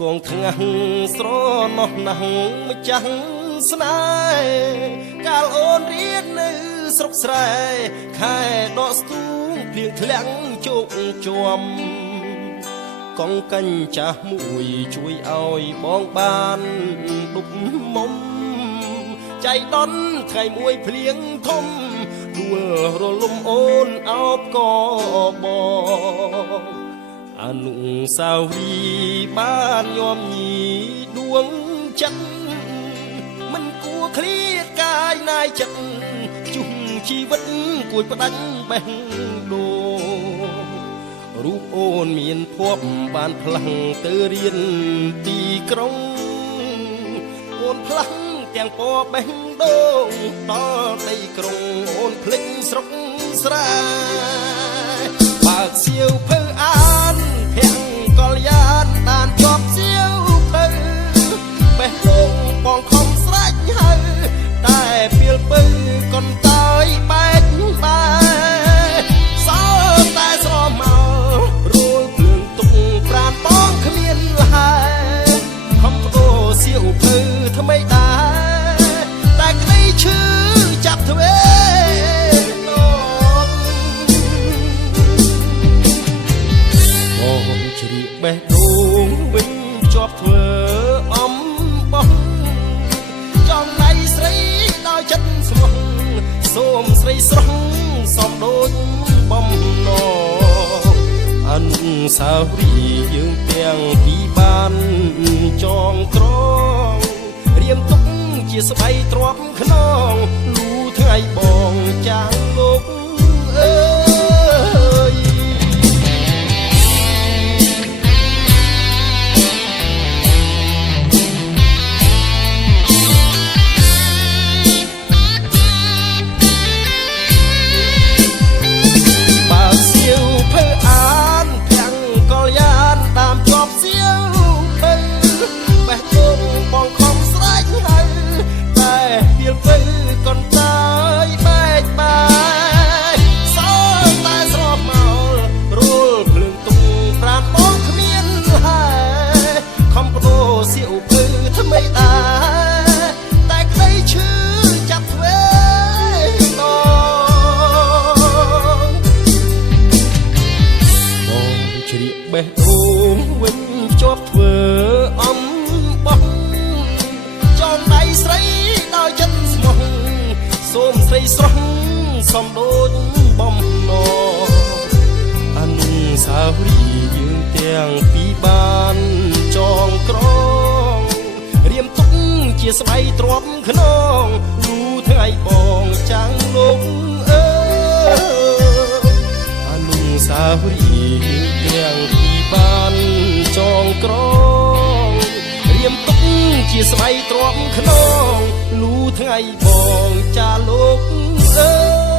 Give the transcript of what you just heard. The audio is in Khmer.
កងថ្ងាស់ស្រណោះណាស់ម្ចាស់ស្នេហ៍កាលអូនរៀននៅស្រុកស្រែខែដកស្ទូងភ្លៀងធ្លាក់ជោគជាំកងកញ្ចាស់មួយជួយឲ្យបងបានដុបមុំចៃដន្យថ្ងៃមួយភ្លៀងធំដួលរលំអូនអោបកបងអនុស្សាវរីយ៍បានញោមញីដួងចិត្តមិនគួរឃ្លាតកាយណាយចិត្តជុំជីវិតគួចផ្ដាច់បេះដូងរូបអូនមានភ័ព្វបានផ្លាំងទៅរៀនទីក្រុងអូនផ្លាំងទាំងពណ៌បេះដូងដល់ដីក្រុងអូនភ្លេចស្រុកស្រែបើកសៀវភៅអានភាំងកលយានបានជាប់សៀវភៅបេះដូងបងខំស្រេចហើយតែពីលពៅកុនតើយបែកបែសោតែស្រមករួលភ្លើងទុកប្រានបងគ្មានលហើយខំបដូរសៀវភៅថ្មីដែរតែក្តីឈឺចាប់ទ្វេបងជ្រៀកបេះដូងវិញជាប់ធ្វើអំបោះចង់ដៃស្រីដល់ចិត្តស្មោះសូមស្រីស្រស់សំដូចបំណងអនុស្សាវរីយ៍យើងទាំងពីរបានចងក្រងរៀមទុកជាស្បៃទ្រាំខ្នងលូថ្ងៃបងចាងលោកអើយបេះដូងវិញជាប់ធ្វើអំបោះចង់ដៃស្រីដល់ចិត្តស្មោះសូមស្រីស្រស់សំដូចបំណងអនុស្សាវរីយ៍យើងទាំងពីរបានចងក្រងរៀមទុកជាស្បៃទ្រាំខ្នងលូថ្ងៃបងចាំងលោកអើអនុស្សាវរីយ៍ទាំងបានចងក្រងរៀមទុកជាស្បៃទ្រាំខ្នងលូថ្ងៃបងចាលោកអើ